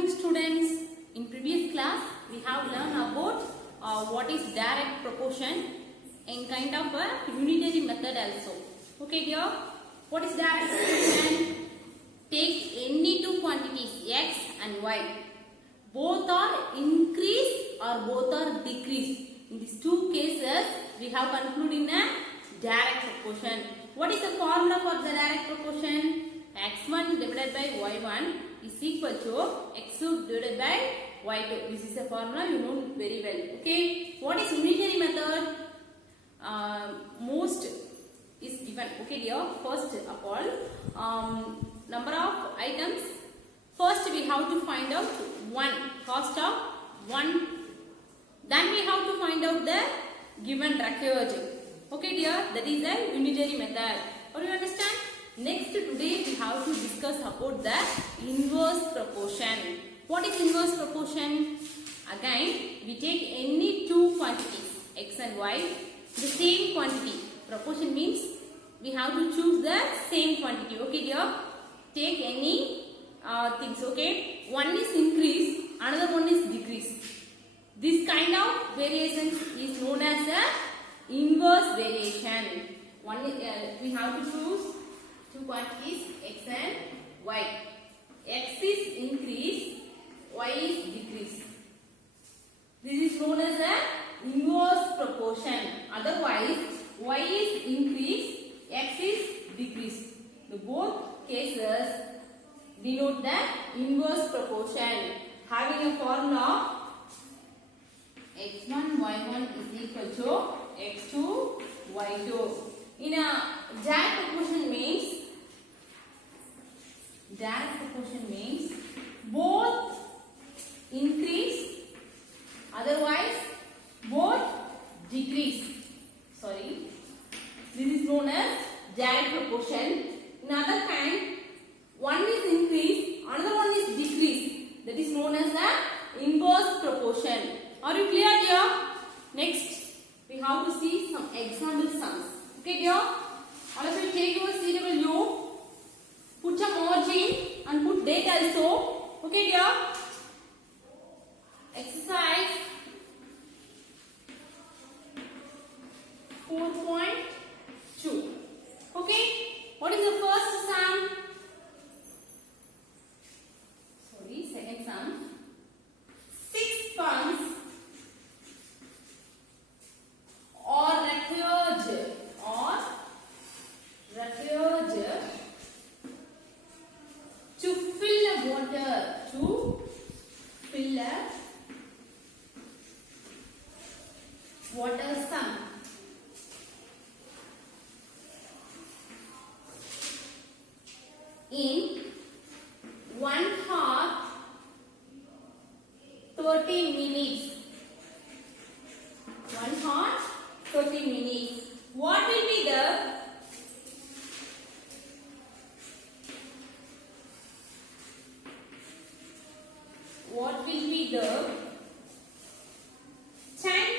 morning students. In previous class we have learned about what is direct proportion in kind of a unitary method also. Okay dear, what is direct proportion? Take any two quantities x and y. Both are increased or both are decreased. In these two cases we have concluded in a direct proportion. What is the formula for the direct proportion? x1 divided by y1 is equal to x2 divided by y2. This is a formula you know very well. Okay. What is unitary method? Most is given. Okay dear. First of all, number of items. First we have to find out cost of 1. Then we have to find out the given recursion. Okay dear. That is a unitary method. Or you understand? Next today we have to discuss about the inverse proportion. What is inverse proportion? Again we take any two quantities x and y, the same quantity. Proportion means we have to choose the same quantity. Okay dear. Take any things. Okay. One is increase, another one is decrease. This kind of variation is known as a inverse variation. One is, we have to choose two quantities x and y. X is increase, y is decrease. This is known as a inverse proportion. Otherwise, y is increase, x is decrease. The both cases denote the inverse proportion. Having a formula x1 y1 is equal to x2 y2. In a direct proportion means both increase, otherwise both decrease. Sorry, this is known as direct proportion. In other kind, one is increase, another one is decrease. That is known as the inverse proportion. Are you clear dear? Next, we have to see some example sums. Okay dear? All of you take your CW, put a margin and put date also. Okay dear? Exercise 4.2. Okay? What is the first sum? Sorry, second sum. 6 pumps or recurred to fill a water sum. In 1 hour 30 minutes. 1 hour 30 minutes. What will be the time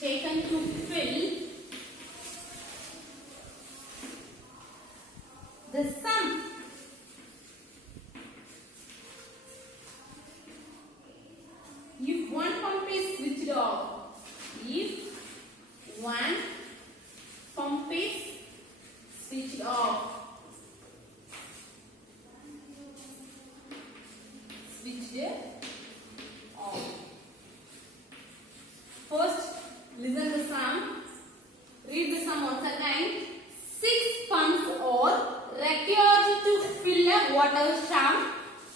taken to fill the sum? If one pump is switched off, First, listen the sum. Read the sum once again. 6 pumps are required to fill a water sum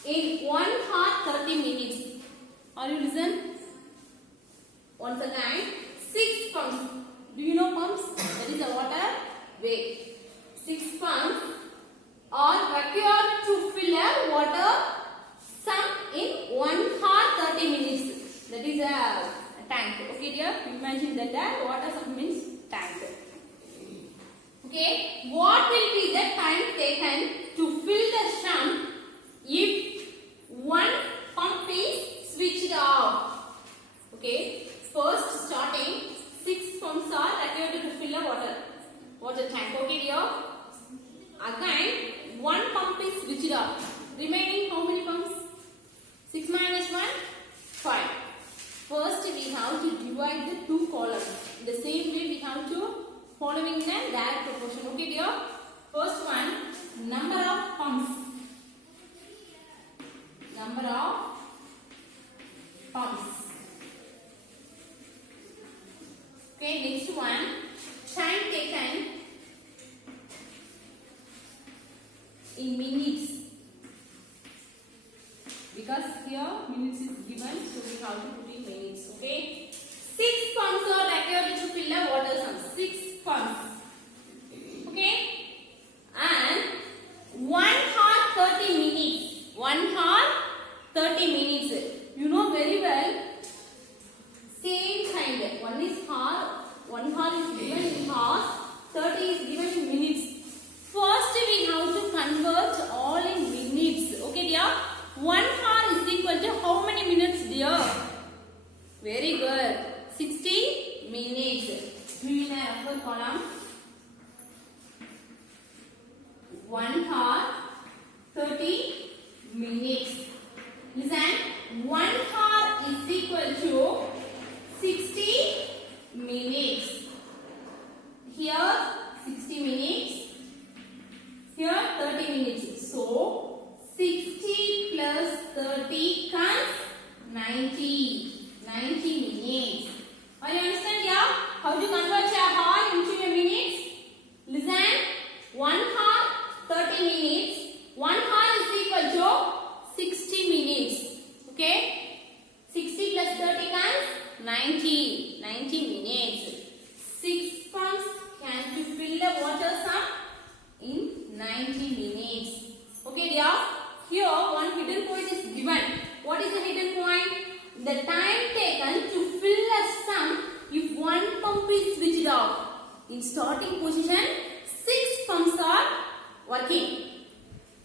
in 1 hour 30 minutes. Are you listen? Once again, 6 pumps. Do you know pumps? That is a water way. 6 pumps are required to fill a water sum in 1 hour 30 minutes. That is a tank. Okay dear? Imagine that the water sum means tank. Okay. What will be the time taken to fill the sum if one pump is switched off? Okay. First starting 6 pumps are required to fill a water tank. Okay dear? Again direct proportion. Okay dear. First one, number of pumps. Number of pumps. Okay, next one, time taken in minutes. Because here minutes is given, so we have to put in minutes. Okay, 6 pumps are required to fill a water pump. 6 pumps. Okay, and 1 hour 30 minutes. 1 hour 30 minutes. You know very well. Same kind. One is hour. 1 hour is given in hours. 30 is given in minutes. First we have to convert all in minutes. Okay dear. 1 hour is equal to how many minutes dear? Very good. 60 minutes. Do you know upper column? 1 hour 30 minutes. Listen. 1 hour is equal to 60 minutes. Here 60 minutes. Here 30 minutes. So 60 plus 30 comes 90. 90 minutes. Are you understand here? How to convert a hour into a minutes? Listen. 1 hour 30 minutes. 1 hour is equal to 60 minutes. Okay? 60 plus 30 comes 90. 90 minutes. 6 pumps can to fill the water sum in 90 minutes. Okay dear? Here one hidden point is given. What is the hidden point? The time taken to fill a sum if one pump is switched off. In starting position, 6 pumps are working.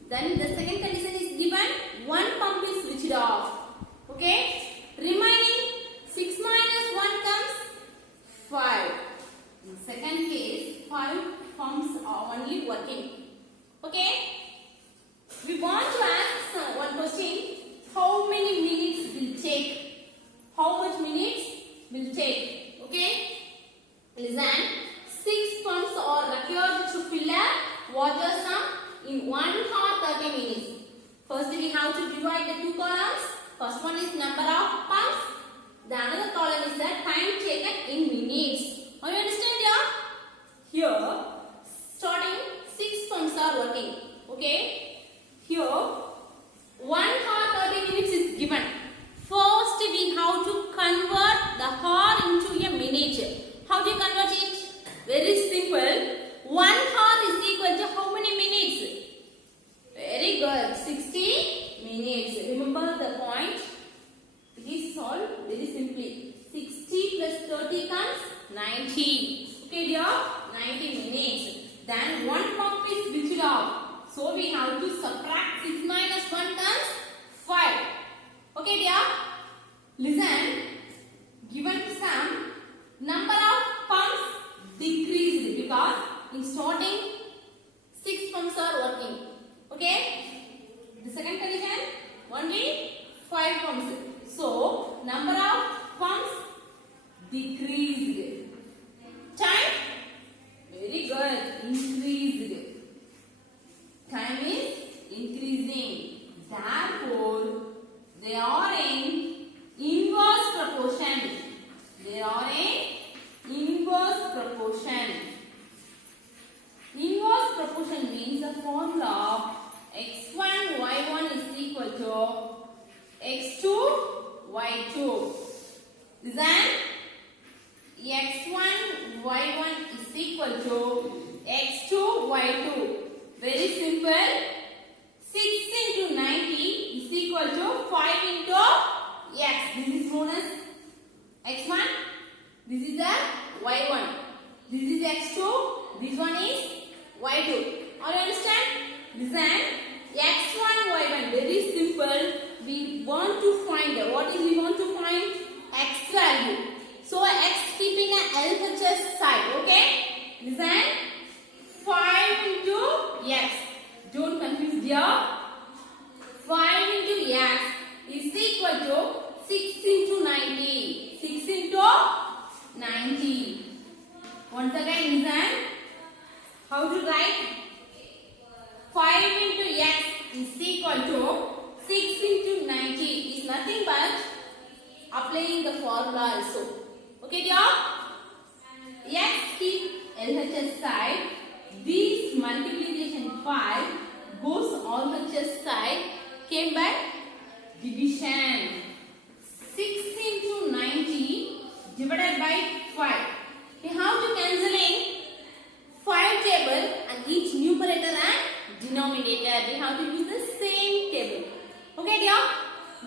Then the second condition is given, 1 pump is switched off. Okay? Remaining 6 minus 1 comes 5. In second case, 5 pumps are only working. Okay? We want to ask one question. How many minutes will take? How much minutes will take? Okay? Listen. 6 pumps are required to fill a water sum in 1 hour 30 minutes. First we have to divide the 2 columns. First one is number of pumps. The another column is the time taken in minutes. Are you understand here? Here, starting 6 pumps are working. Okay? Here, 1 hour 30 minutes is given. First we have to convert the hour into a minute. How do you convert it? Very simple. 1 hour is equal to how many minutes? Very good. 60 minutes. Remember the point? It is solved very simply. 60 plus 30 comes 90. Okay dear? 90 minutes. Then 1 pump is switched off. So we have to subtract 6 minus 1 comes 5. Okay dear? Listen. Given sum, number of pumps decreased because in starting 6 pumps are working. Okay? The second condition, only 5 pumps. So, number of pumps decreased. Time? Very good. Increased. Time is increasing. Therefore, they are in inverse proportion. They are in inverse proportion. Inverse proportion means the formula of x1 y1 is equal to x2 y2. Then x1 y1 is equal to x2 y2. Very simple. 6 into 90 is equal to 5 into x. This is known as x1. This is the y1. This is x2. This one is y2. All you understand? Listen. x1 y1. Very simple. We want to find. What is we want to find? X value. So x keeping an LHS side. Okay? Listen. 5 into x. Don't confuse here. 5 into x is equal to 6 into 90. 6 into 90. Once again listen. 5 into x is equal to 6 into 90 is nothing but applying the formula also. Okay dear? X keep LHS side. This multiplication 5 goes LHS side, came by division. 6 into 90 divided by 5. We have to cancelling 5 table and each numerator and denominator. We have to use the same table. Okay dear?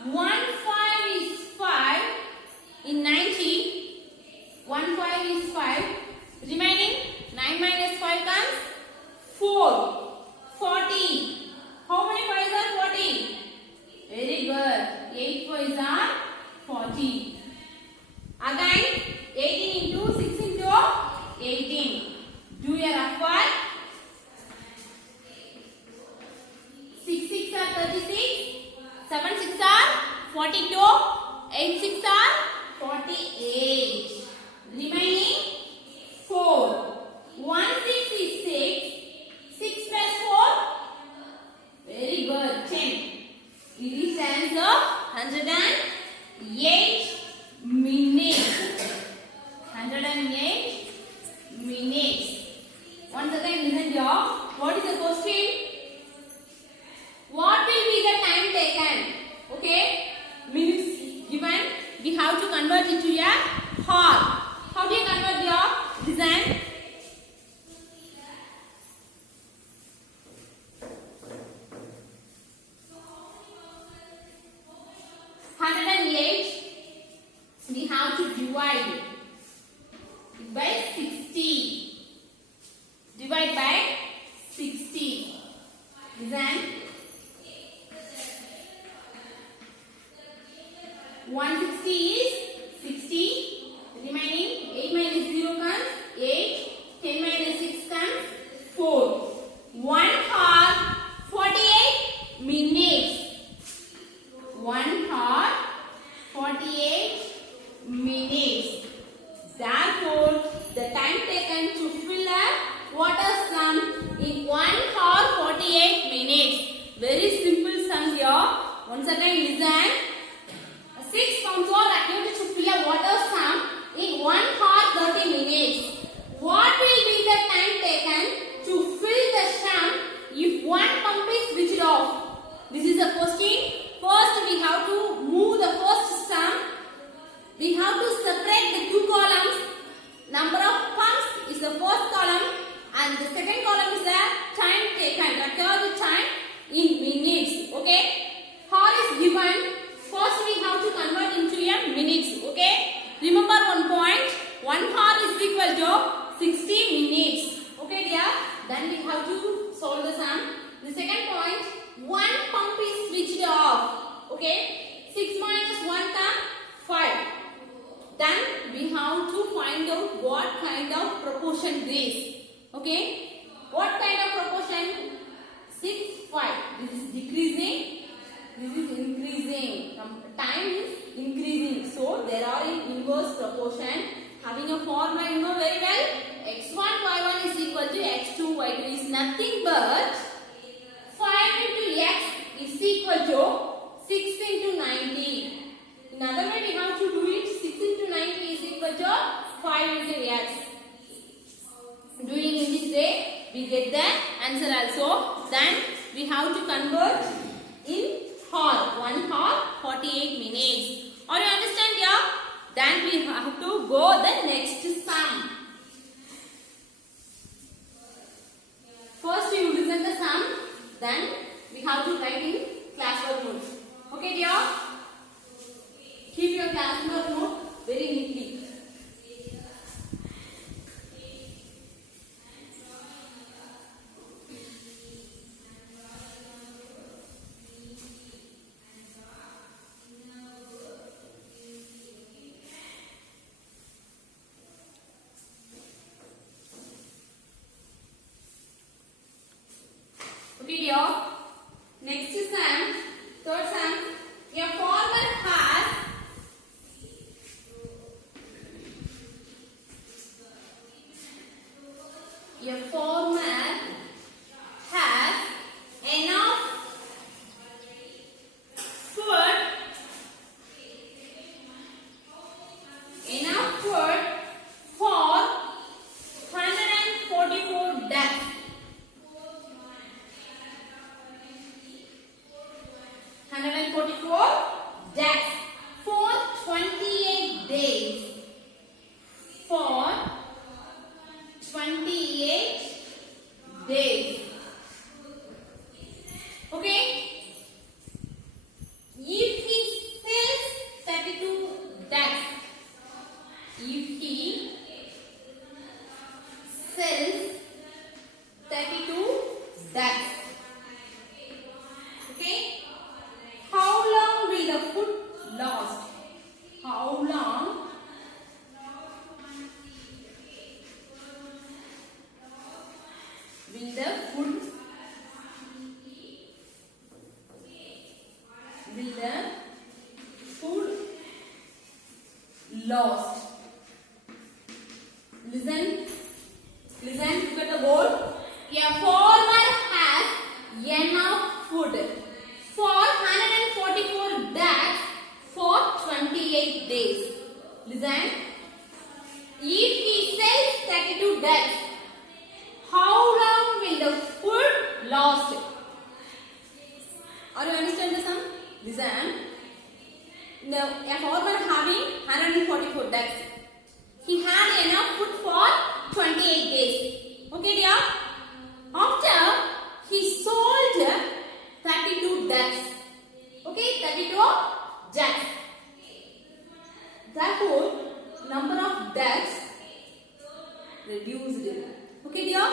1 5 is 5 in 90. 1 5 is 5. Remaining 9 minus 5 comes 4. 40. How many 5s are 40? Very good. 8 5s are 40. Again 18 into 6 into 18. Do your effort. 6 6 are 36. 7 6 are 42. 8 6 are 48. Remaining 4. 1 6 is 6. 6 plus 4. Very good. 10. It is answer 108 minutes. 108 minutes. Once again listen here. What is the question? What will be the time taken? Okay. Minutes given. We have to convert it to a hour. How do you convert your design? We have to divide by 60. Divide by 60. Listen. 160 is 60. Remaining 8 minus 0 comes 8. 10 minus 6 comes 4. 1 hour 48 minutes. 1 hour 48 minutes. Therefore, the time taken to fill a water sum in 1 hour 48 minutes. Very simple sum here. Once again listen. 6 pounds are required to fill a water sum in 1 hour 30 minutes. What will be the time taken to fill the sum if one pump is switched off? This is a question. First we have to move the first sum. We have to separate the two columns. Number of pumps is the first column and the second column is the time taken. Required time in minutes. Okay. Hour is given. First we have to convert into a minutes. Okay. Remember one point. 1 hour is equal to 60 minutes. Okay dear. Then we have to solve the sum. The second point. One pump is switched off. Okay. 6 minus 1 comes 5. Then we have to find out what kind of proportion this. Okay. What kind of proportion? 6, 5. This is decreasing. This is increasing. Time is increasing. So there are in inverse proportion. Having a formula you know very well. X1 Y1 is equal to X2 Y2 is nothing but 5 into X is equal to 6 into 90. In other way we have to do it. 6 into 90 is equal to 5 into X. Doing in this way we get the answer also. Then we have to convert in hour. 1 hour 48 minutes. Or you understand here? Then we have to go the next sum. First you listen the sum. Then we have to write in classwork notes. Okay dear? Keep your classwork note very neatly. Okay dear? Next sum, third sum. A farmer has ducks. Okay. How long will the food last? How long will the food last? Listen, look at the board. A farmer has enough food for 144 ducks for 28 days. Listen, if he sells 32 ducks, how long will the food last? Are you understand the sum? Listen, now a farmer having 144 ducks. He had enough food for 28 days. Okay, dear? After he sold 32 ducks. Okay, 32 ducks. Therefore, number of ducks reduced. Okay, dear?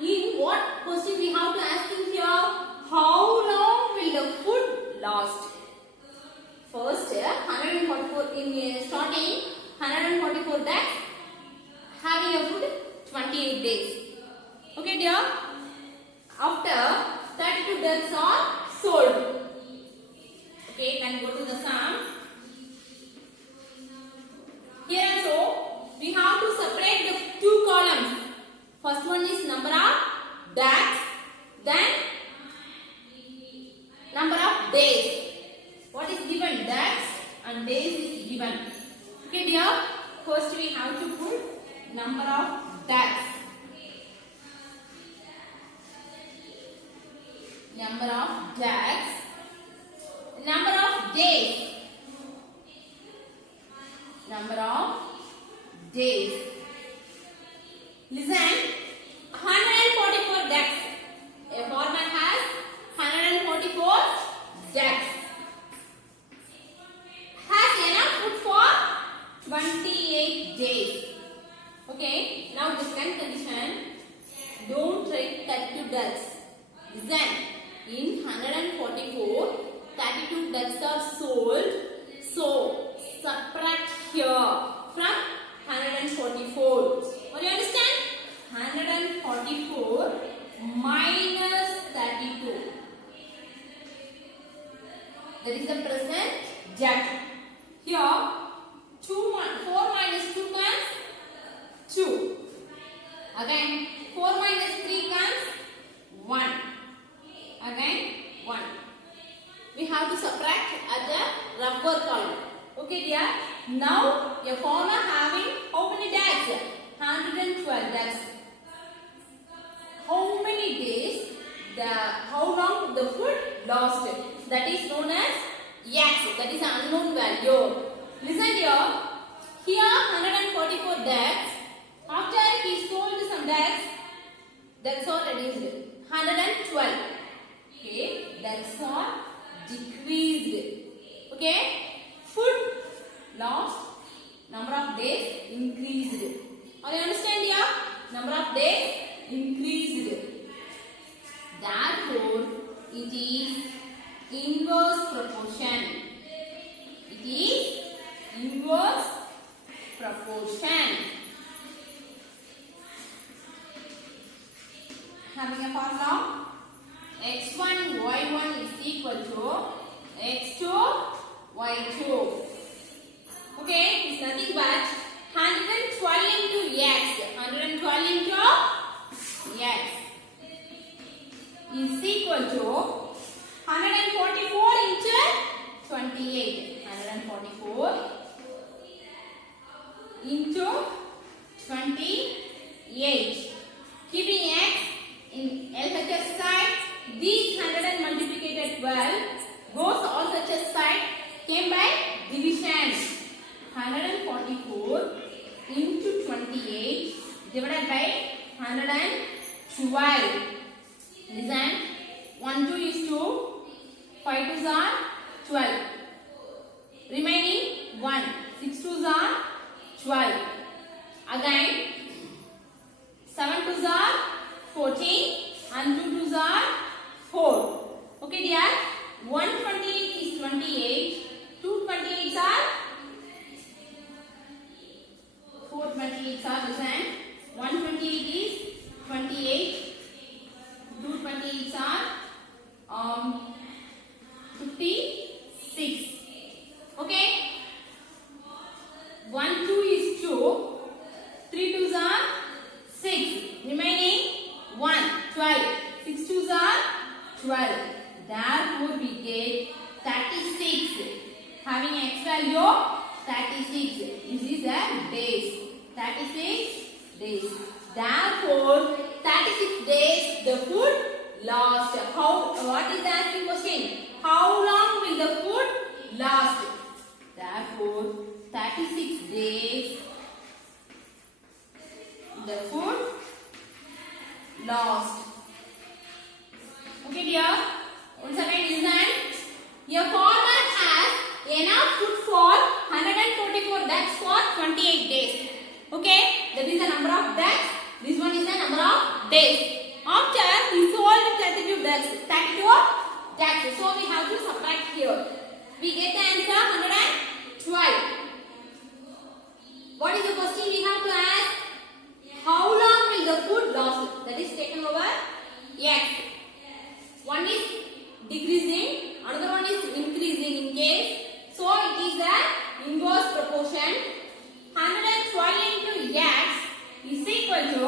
In what question we have to ask him here? How long will the food last? First, 144 in starting. 144 ducks having a food 28 days. Okay, dear? After 32 ducks are sold. Okay, can go to the sum. Here also we have to separate the two columns. First one is number of ducks, then number of days. What is given? Ducks and days is given. Okay, dear. First we have to put number of ducks. Number of ducks. Number of days. Number of days. Listen. 144 ducks. A farmer has 144 ducks. Has enough food for 28 days. Okay, now the second condition, don't write 32 ducks. Listen, in 144, 32 ducks are sold. So, subtract here from 144. What do you understand? 144 minus 32. That is the present duck. Here, 4 minus 2 comes 2. Again, 4 minus 3 comes 1. Again, 1. We have to subtract at the rubber column. Okay, dear. Now, a farmer having how many ducks? 112 ducks. How many days? How long the food lost? That is known as X. That is an unknown value. Listen here. Here 144 ducks. After he sold some ducks are reduced. 112. Okay, ducks are decreased. Okay, food lost. Number of days increased. Are you understand here? Number of days increased. Therefore, it is inverse proportion. It is inverse proportion. Having a formula, x1 y1 is equal to x2 y2. Okay, it's nothing but 112 into x. 112 into x is equal to 144 into 28. 144 into 28. Keeping x in LHS side, these 100 multiplied 12 goes all such side, came by division. 144 into 28 divided by 112. Listen, 1 2 is 2, 5 2s are 12. Remaining 1, 6 2s are 12. Again, 7 2s are 14. and 2 2s are 4. Okay dear, 128 is 28, 2 28s are 4 28s are listen. 128 is 28, 2 28s are 56. Okay, 1 2 is 2, 3 2s are 6, remaining 1 12, 6 2s are 12. Therefore we get 36. Having x value 36. This is the days. 36 days. Therefore 36 days the food last. What is the asking question? How long will the food last? Therefore 36 days the food last. Okay dear, once again listen. A farmer has enough food for 144 ducks for 28 days. Okay, that is the number of ducks. This one is the number of days. After he sold 32 ducks, 32 ducks. So we have to subtract here. We get the answer 112. What is the question we have to ask? How long will the food last? That is taken over x. One is decreasing, another one is increasing in case. So it is the inverse proportion. 112 into x is equal to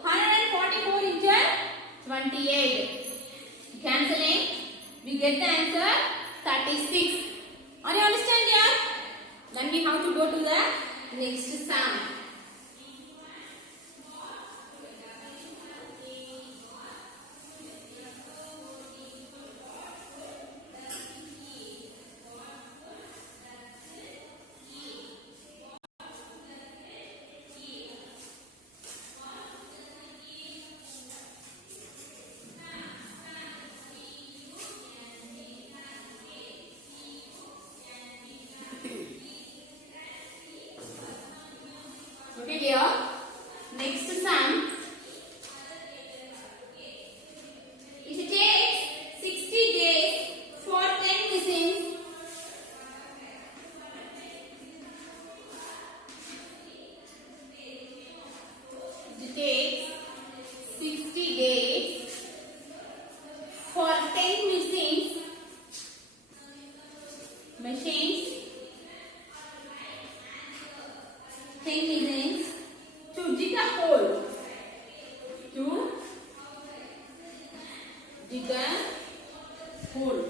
144 into 28. Cancelling, we get the answer 36. Are you understand here? Then we have to go to the next sum. Okay dear, next sum. It takes 60 days for 10 machines. It takes 60 days for 10 machines. Machines. 10 machines to dig a hole. To dig a hole.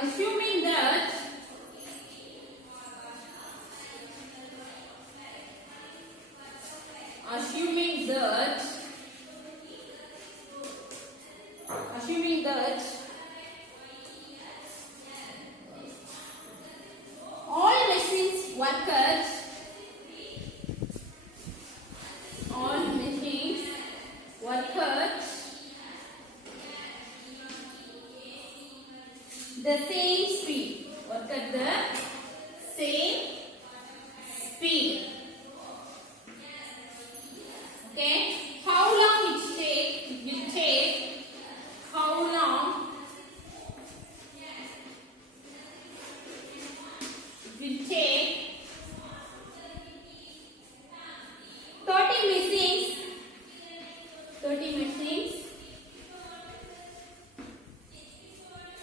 Assuming that all machines workers the same speed. Work at the same speed. Okay. How long it take? It will take. How long? It will take 30 machines. 30 machines.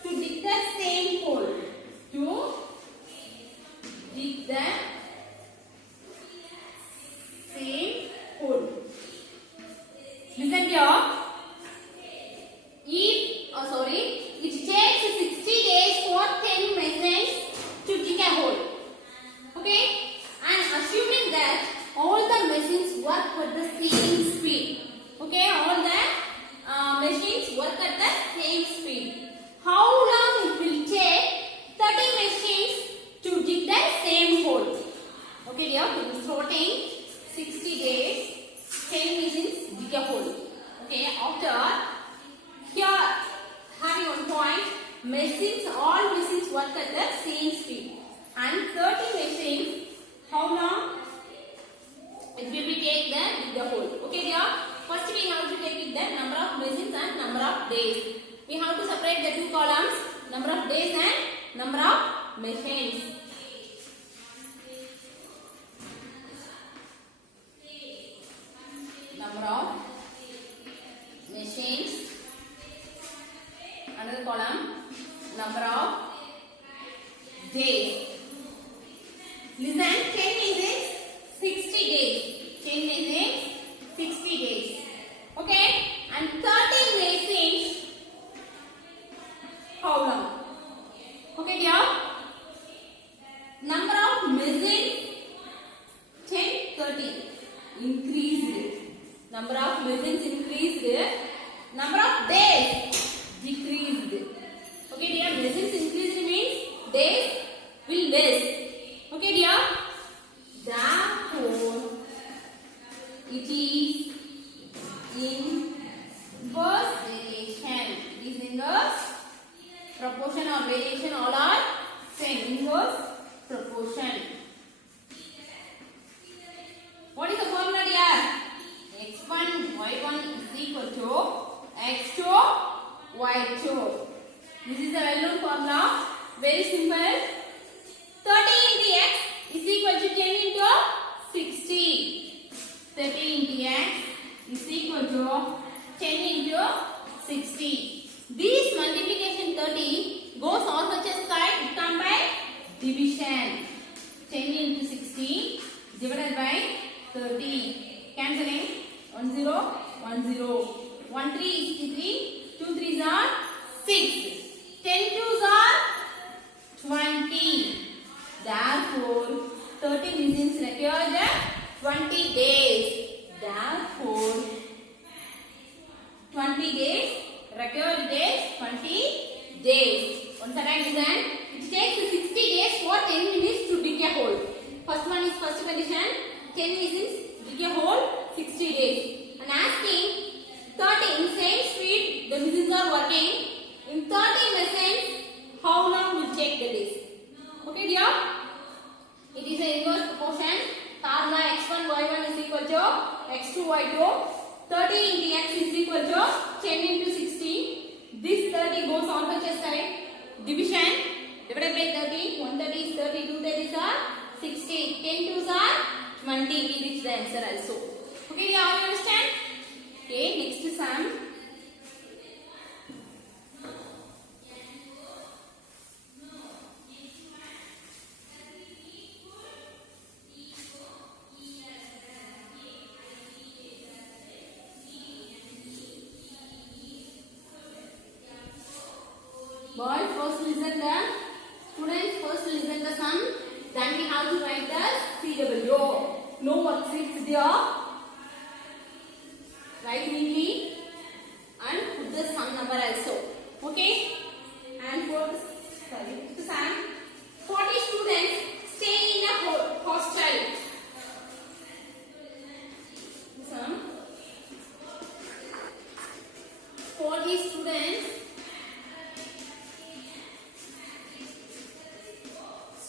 To dig the same hole. To dig the same hole. Listen here. It takes 60 days for 10 machines to dig a hole. Okay? And assuming that all the machines work at the same speed. Okay? All the machines work at the same speed. How long it will take 30 machines to dig the same hole? Okay, dear, it is floating 60 days, 10 machines dig a hole. Okay, after here having one point, all machines work at the same speed. And 30 machines, how long it will be take the dig the hole? Okay, dear, first we have to take days. We have to separate the two columns, number of days and number of machines. Number of machines. Another column, number of days. Listen, 10 is in 60 days. 10 is in 60 days. Okay? And 13 days in how long? Okay, dear? Number of machines, 10, 13. Increased. Number of machines increased. Number of days decreased. Okay, dear? Machines increased means days will less. Okay, dear? Therefore, it is inverse variation. It is inverse proportion or variation, all are same. Inverse proportion. What is the formula, dear? X1 y1 is equal to x2 y2. This is the well-known formula. Very simple. 30 into x is equal to 10 into 60. 30 into x is equal to 10 into 60. This multiplication 30 goes RHS side done by division. 10 into 60 divided by 30. Cancelling. 1 0 1 0. 1 3 is 3. 2 3s are 6. 10 2s are 20. Therefore, 30 machines required 20 days. Therefore, 20 days required days 20 days. Once again, listen. It takes 60 days for 10 minutes to dig a hole. First one is first condition. 10 minutes dig a hole 60 days. And asking 30 in same speed the machines are working. In 30 machines, how long will take the days? Okay, dear? It is an inverse proportion. Formula x1 y1 is equal to x2 y2. 30 into x is equal to 10 into 60. This 30 goes on the chest side. Division divided by 30. 130 is 30. 230 are 60. 10 2s are 20. We reach the answer also. Okay, you all understand? Okay, next sum. Boys, first listen the students. First listen the sum. Then we have to write the CW. No worksheets there. Write neatly and put the sum number also. Okay. And for the sum, 40 students stay in a hostel. Sum. 40 students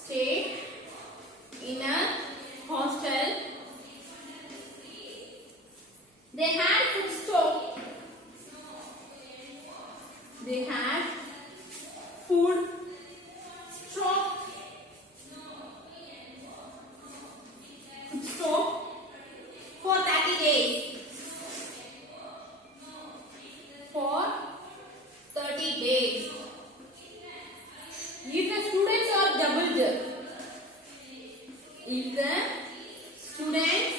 stay in a hostel. They had food stove. They had food stove. Food stove for 30 days. For 30 days. If the students are doubled, if the students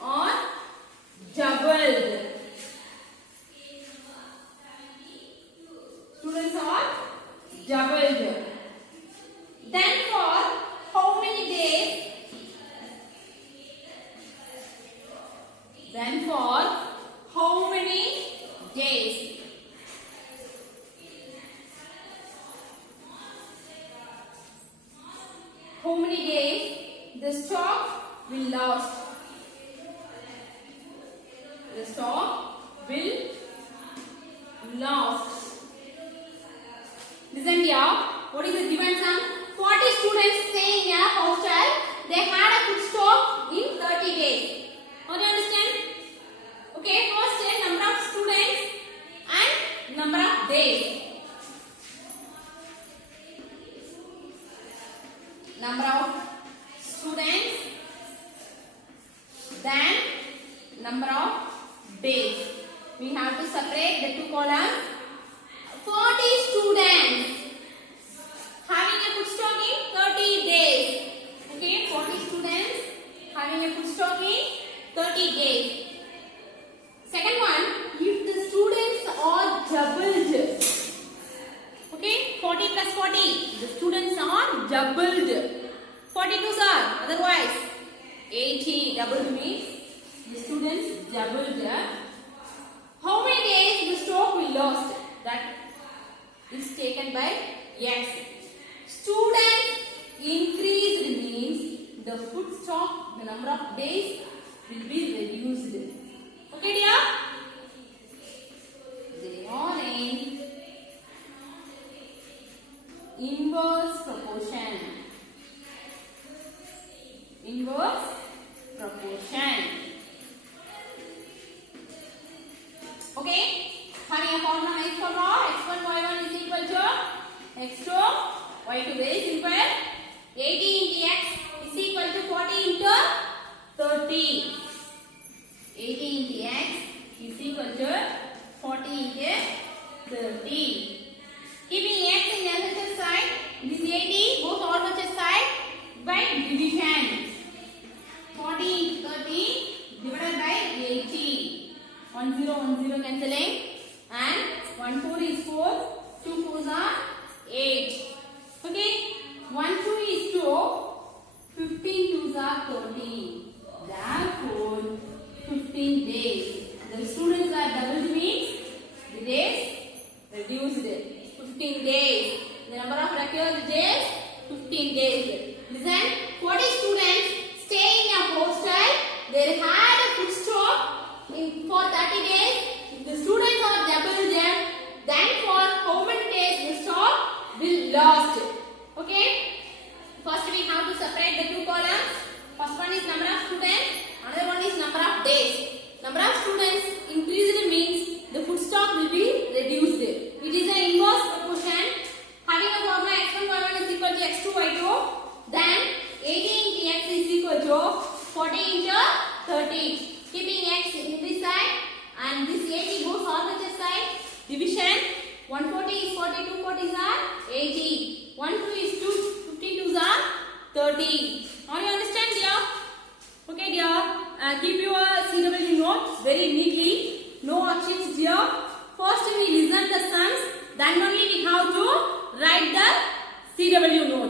are doubled, students are doubled, then for how many days? Then for how many days? How many days the stock will last? The stock will last. Listen here. What is the given sum? 40 students staying in a hostel. They had a food stock in 30 days. How do you understand? Okay, first number of students days. Number of students, then number of days. We have to separate the two columns. 40 students having a food stock in 30 days. Okay, 40 students having a food stock in 30 days. Second one, if the students are doubled. Okay, 40 plus 40. The students are doubled. 42 are otherwise 80. Doubled means the students doubled. How many days the stock will lost? That is taken by X. Students increased means the food stock, the number of days will be reduced. Okay, dear? They are in inverse proportion. Inverse proportion. Okay? Having a formula is for x1 y1 is equal to x2 y2. Very simple. 80 into x is equal to 40 into 30. 80 into x is equal to 40 into 30. Keeping x in the LHS side, this 80 goes RHS side by division. 40 into 30 divided by 80. 1 0 1 0 cancelling, and 1 4 is 4, 2 4s are 8. Okay, 1 2 is 2, 15 2s are 30. Therefore, 15 days. The students are doubled means the days reduced. 15 days. The number of required days 15 days. Listen, 40 students stay in a hostel. They had a food stock for 30 days. If the students are doubled them, then for how many days the stock will lost? Okay. First we have to separate the two columns. First one is number of students. Another one is number of days. Number of students increased means the food stock will be reduced. It is an inverse proportion. Having a formula x1 y1 is equal to x2 y2. Then 80 into x is equal to 40 into 30. Keeping x in this side and this 80 goes RHS side. Division. 140 is 40, 240s are 80. 1 2 is 2, 52s are 30. Now you understand, dear? Okay, dear. Keep your CW notes very neatly. No worksheets, dear. First we listen the sums. Then only we have to write the CW notes.